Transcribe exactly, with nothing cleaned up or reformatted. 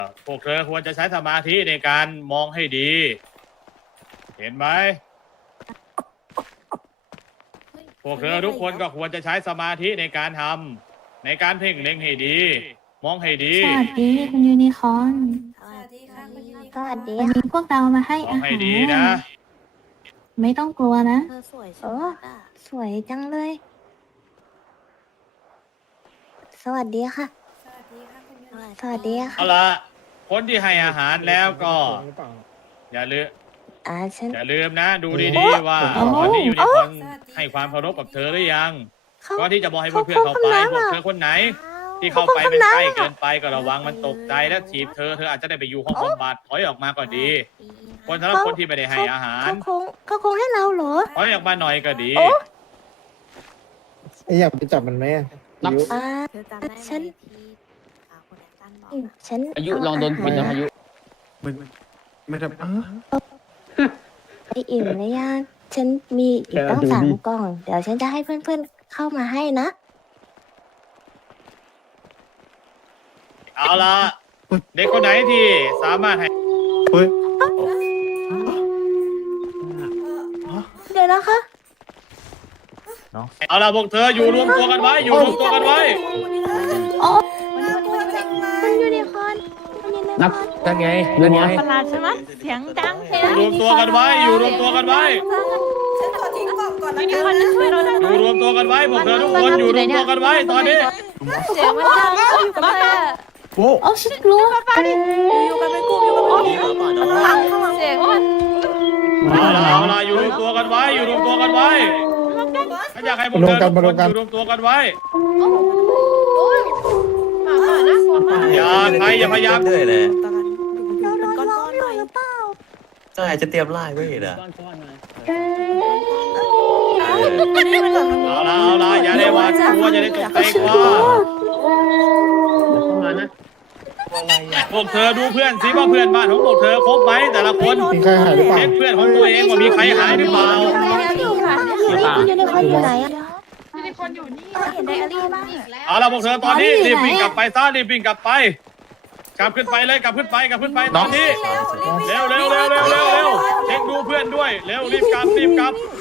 พวกเธอควรจะใช้สมาธิในการมองให้ดี เห็นไหมพวกเธอทุกคนก็ควรจะใช้สมาธิในการทำในการเพ่งเล็งให้ดี มองให้ดีสวัสดีคุณยูนิคอร์นสวัสดีค่ะคุณยูนิคสอวัร์สนดีวันนี้พวกเรามาให้มออาง หาให้รดีนะไม่ต้องกลัวนะเธอสวยโอ้ใช่ไหมอ่ะสวยจังเลย สวัสดีค่ะสวัสดีค่ะคุณยูนิคอร์นสวัสดีค่ะเอาละคนที่ให้อาหารแล้วก็ อย่าลืมอ่าฉันอย่าลืมนะ ดูดีๆว่าโอ้ตอนนี้อยู่ในคนให้ความเคารพกับเธอหรือยังเขาก่อนที่จะบอกให้เพื่อนๆเข้าไปพวกเธอคนไหน ที่เข้าไปเป็นใกล้เกินไปก็ระวังมันตกใจและถีบเธอเธออาจจะได้ไปอยู่ห้องบำบัดถอยออกมาก็ดี คนสำหรับคนที่ไม่ได้ให้อาหารเขาคงเขาคงให้เราเหรอถอยออกมาหน่อยก็ดีโอ้ไอ้อยากไปจับมันไหมอะอายุอ่าเธอจำได้ไหมฉันที่อ่าคุณแอคตันบอกอืมอะฉันอายุลองโดนปิดนะอายุมันไม่ทำอ้าไปอิ่มหรือยังฉันมีอีกตั้งสามกล่อง เดี๋ยวฉันจะให้เพื่อนๆเข้ามาให้นะเอาละเด็กคนไหนที่สามารถให้เฮ้ยเดี๋ยวนะคะเอาละพวกเธออยู่รวมตัวกันไว้ อยู่รวมตัวกันไว้โอ้น่ากลัวจังเลคุณยยูนิคอร์นคุณยูนิคอร์นนับนั่นไงนั่นไงประหลาดใช่ไหมเสียงดังอยู่รวมตัวกันไว้ อยู่รวมตัวกันไว้ฉันขอทิ้งกล่องก่อนนะยูนิคอร์นจะช่วยเราได้ไหอมยู่รวมตัวกันไว้พวกเธอทุกคนอยู่รวมตัวกันไว้ตอนนี้เสียงมันดังเราอยู่กับแม่โอ้โอ้ฉันกลัวอยู่กันเป็นกลุ่มอยู่กันเป็นกลุ่มข้างหลังข้างหลังเสียงมันเอาละเอาละอยู่รวมตัวกันไว้ อยู่รวมตัวกันไว้ถ้าอยากให้พวกเธอทุกคนอยู่รวมตัวกันไว้หมาหมาน่ากลัวมากอย่าใครอย่าพยายามด้วยเลยตอนนั้นอยู่เป็นก้อนๆหน่อยใช่จะเตรียมไล่ไว้เหรอเอาละเอาละอย่าได้หวาดกลัวอย่าได้ตกใจกลัวพวกเธอดูเพื่อนสิว่าเพื่อนบ้านของพวกเธอครบไหมแต่ละคนมีใครหายหรือเปล่าเช็คเพื่อนของตัวเองว่ามีใครหายหรือเปล่าคุณยูนิคอร์นอยู่ไหนอะยูนิคอร์นอยู่นี่เห็นไดอารี่บ้างเอาละพวกเธอตอนนี้รีบวิ่งกลับไปซะรีบวิ่งกลับไป กลับขึ้นไปเลยกลับขึ้นไปกลับขึ้นไปตอนนี้ เร็วเร็วเร็วเร็วเร็วเร็วเช็คดูเพื่อนด้วยเร็วรีบกลับรีบกลับ